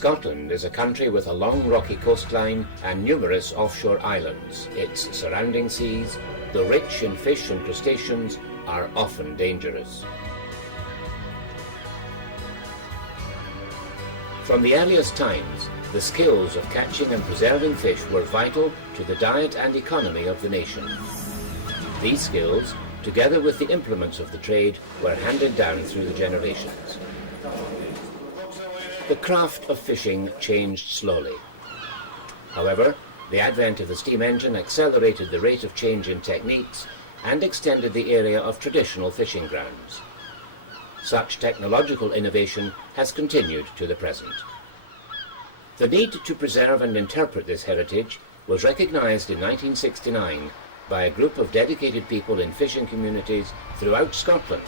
Scotland is a country with a long rocky coastline and numerous offshore islands. Its surrounding seas, though rich in fish and crustaceans, are often dangerous. From the earliest times, the skills of catching and preserving fish were vital to the diet and economy of the nation. These skills, together with the implements of the trade, were handed down through the generations. The craft of fishing changed slowly. However, the advent of the steam engine accelerated the rate of change in techniques and extended the area of traditional fishing grounds. Such technological innovation has continued to the present. The need to preserve and interpret this heritage was recognised in 1969 by a group of dedicated people in fishing communities throughout Scotland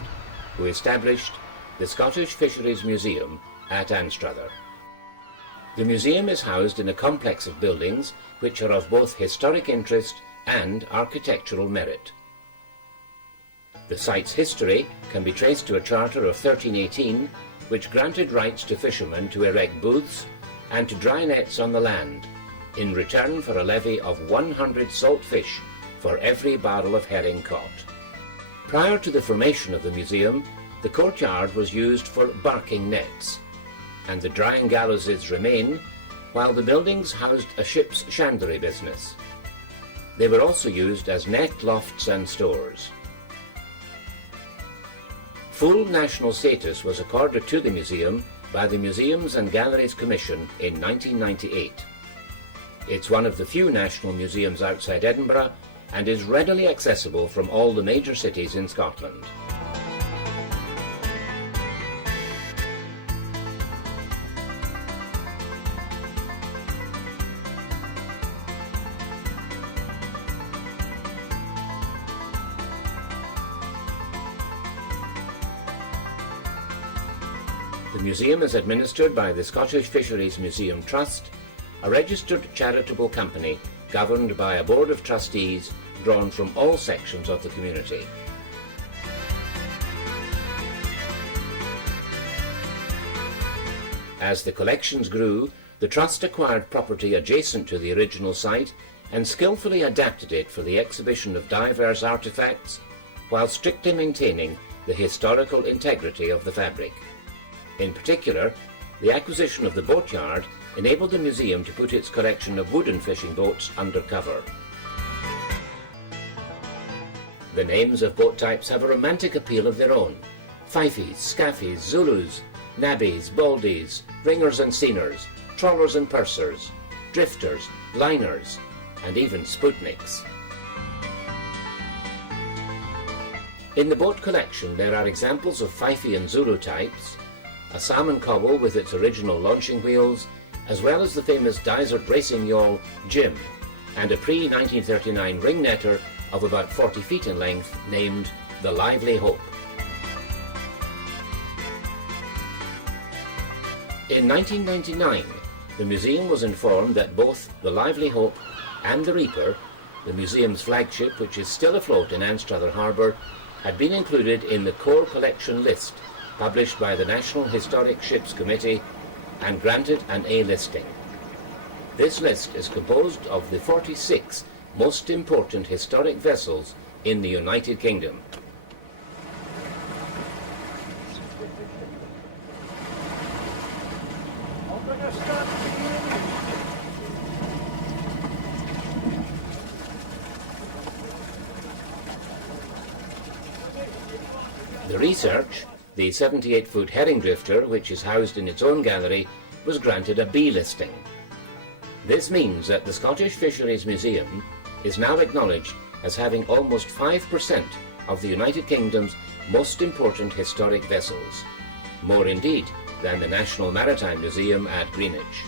who established the Scottish Fisheries Museum at Anstruther. The museum is housed in a complex of buildings which are of both historic interest and architectural merit. The site's history can be traced to a charter of 1318 which granted rights to fishermen to erect booths and to dry nets on the land in return for a levy of 100 salt fish for every barrel of herring caught. Prior to the formation of the museum, the courtyard was used for barking nets, and the drying gallowses remain, while the buildings housed a ship's chandlery business. They were also used as net lofts and stores. Full national status was accorded to the museum by the Museums and Galleries Commission in 1998. It's one of the few national museums outside Edinburgh and is readily accessible from all the major cities in Scotland. The museum is administered by the Scottish Fisheries Museum Trust, a registered charitable company governed by a board of trustees drawn from all sections of the community. As the collections grew, the Trust acquired property adjacent to the original site and skillfully adapted it for the exhibition of diverse artefacts, while strictly maintaining the historical integrity of the fabric. In particular, the acquisition of the boatyard enabled the museum to put its collection of wooden fishing boats under cover. The names of boat types have a romantic appeal of their own: Fifes, Scaffies, Zulus, Nabbies, Baldies, Ringers and Seeners, Trawlers and Pursers, Drifters, Liners, and even Sputniks. In the boat collection there are examples of Fife and Zulu types, a salmon cobble with its original launching wheels, as well as the famous Dysart racing yawl Jim, and a pre-1939 ring netter of about 40 feet in length named the Lively Hope. In 1999, the museum was informed that both the Lively Hope and the Reaper, the museum's flagship which is still afloat in Anstruther harbour, had been included in the core collection list published by the National Historic Ships Committee and granted an A listing. This list is composed of the 46 most important historic vessels in the United Kingdom. The research, the 78-foot herring drifter, which is housed in its own gallery, was granted a B listing. This means that the Scottish Fisheries Museum is now acknowledged as having almost 5% of the United Kingdom's most important historic vessels, more indeed than the National Maritime Museum at Greenwich.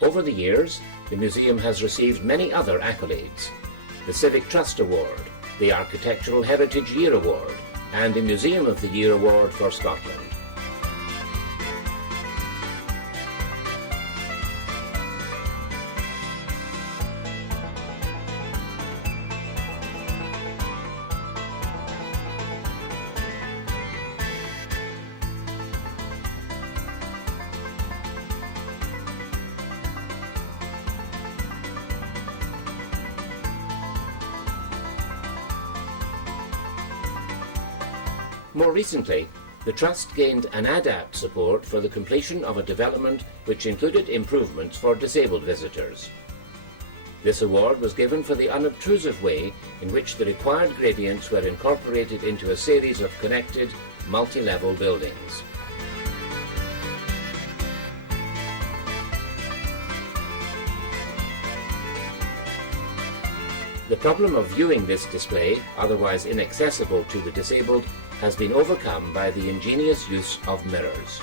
Over the years, the museum has received many other accolades: the Civic Trust Award, the Architectural Heritage Year Award, and the Museum of the Year Award for Scotland. More recently, the Trust gained an ADAPT support for the completion of a development which included improvements for disabled visitors. This award was given for the unobtrusive way in which the required gradients were incorporated into a series of connected, multi-level buildings. The problem of viewing this display, otherwise inaccessible to the disabled, has been overcome by the ingenious use of mirrors.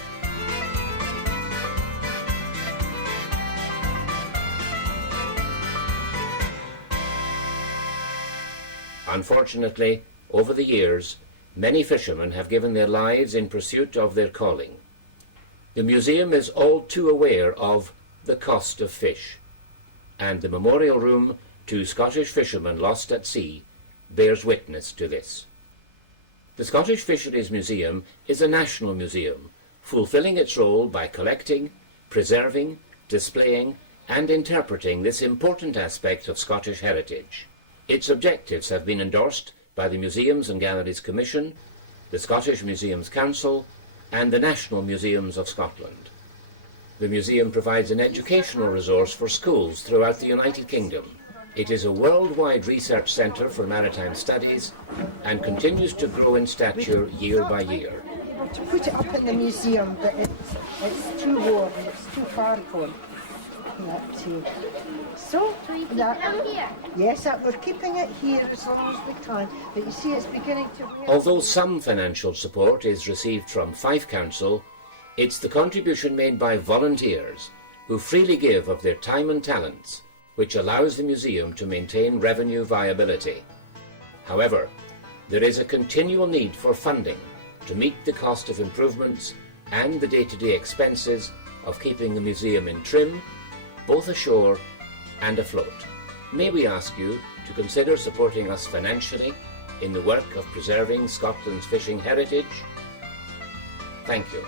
Unfortunately, over the years, many fishermen have given their lives in pursuit of their calling. The museum is all too aware of the cost of fish, and the memorial room to Scottish fishermen lost at sea bears witness to this. The Scottish Fisheries Museum is a national museum, fulfilling its role by collecting, preserving, displaying, and interpreting this important aspect of Scottish heritage. Its objectives have been endorsed by the Museums and Galleries Commission, the Scottish Museums Council, and the National Museums of Scotland. The museum provides an educational resource for schools throughout the United Kingdom. It is a worldwide research centre for maritime studies and continues to grow in stature year by year. To put it up in the museum, but it's too warm and it's too far gone. So, yes, we're keeping it here as long as we can, but you see it's beginning to... Although some financial support is received from Fife Council, it's the contribution made by volunteers who freely give of their time and talents which allows the museum to maintain revenue viability. However, there is a continual need for funding to meet the cost of improvements and the day-to-day expenses of keeping the museum in trim, both ashore and afloat. May we ask you to consider supporting us financially in the work of preserving Scotland's fishing heritage? Thank you.